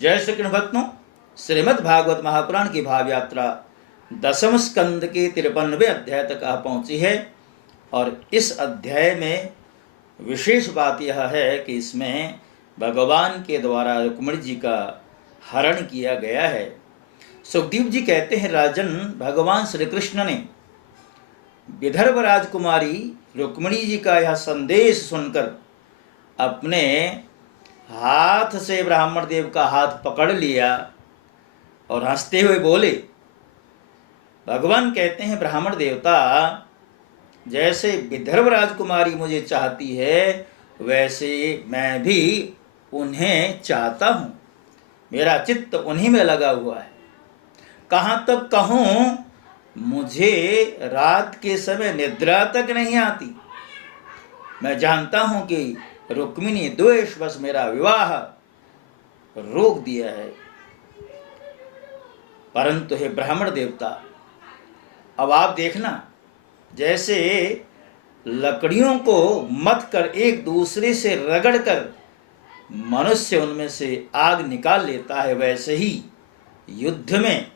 जय श्री कृष्ण भक्तों, श्रीमद् भागवत महापुराण की भाव यात्रा 10वें स्कंद के 53वें अध्याय तक आ पहुंची है। और इस अध्याय में विशेष बात यह है कि इसमें भगवान के द्वारा रुक्मिणी जी का हरण किया गया है। सुखदेव जी कहते हैं, राजन, भगवान श्री कृष्ण ने विदर्भ राजकुमारी रुक्मिणी जी का यह संदेश सुनकर अपने हाथ से ब्राह्मण देव का हाथ पकड़ लिया और हंसते हुए बोले। भगवान कहते हैं, ब्राह्मण देवता, जैसे विदर्भ राजकुमारी मुझे चाहती है वैसे मैं भी उन्हें चाहता हूँ। मेरा चित्त उन्हीं में लगा हुआ है। कहाँ तक कहूँ, मुझे रात के समय निद्रा तक नहीं आती। मैं जानता हूँ कि रुक्मिणी द्वेषवश मेरा विवाह रोक दिया है, परंतु हे ब्राह्मण देवता, अब आप देखना, जैसे लकड़ियों को मथ कर एक दूसरे से रगड़कर मनुष्य उनमें से आग निकाल लेता है, वैसे ही युद्ध में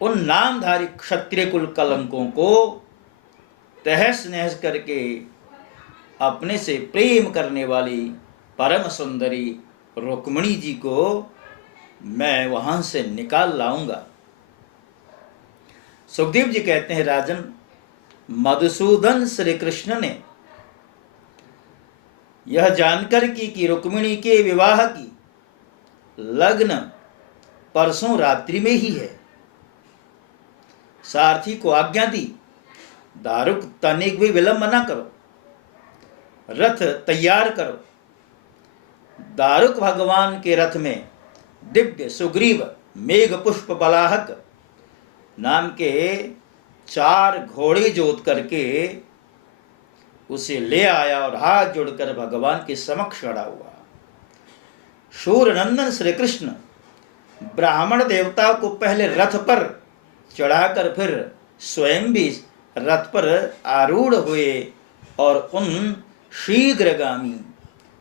उन नामधारी क्षत्रिय कुल कलंकों को तहस नहस करके अपने से प्रेम करने वाली परम सुंदरी रुक्मिणी जी को मैं वहां से निकाल लाऊंगा। सुखदेव जी कहते हैं, राजन, मधुसूदन श्री कृष्ण ने यह जानकर कि रुक्मिणी के विवाह की लग्न परसों रात्रि में ही है, सारथी को आज्ञा दी, दारुक तनिक भी विलंब न करो, रथ तैयार करो। दारुक भगवान के रथ में दिव्य सुग्रीव मेघ पुष्प बलाहक नाम के 4 घोड़े जोत करके उसे ले आया और हाथ जोड़कर भगवान के समक्ष खड़ा हुआ। शूर नंदन श्री कृष्ण ब्राह्मण देवता को पहले रथ पर चढ़ाकर फिर स्वयं भी रथ पर आरूढ़ हुए और उन शीघ्रगामी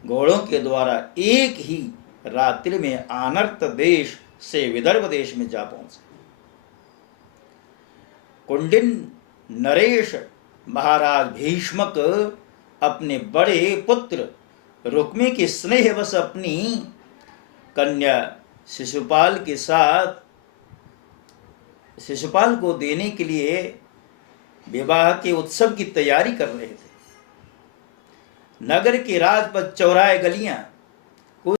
घोड़ों के द्वारा एक ही रात्रि में आनर्त देश से विदर्भ देश में जा पहुंचे। कुंडिन नरेश महाराज भीष्मक अपने बड़े पुत्र रुक्मी के स्नेहवश अपनी कन्या शिशुपाल के साथ शिशुपाल को देने के लिए विवाह के उत्सव की तैयारी कर रहे थे। नगर के राजपथ, चौराहे, गलियां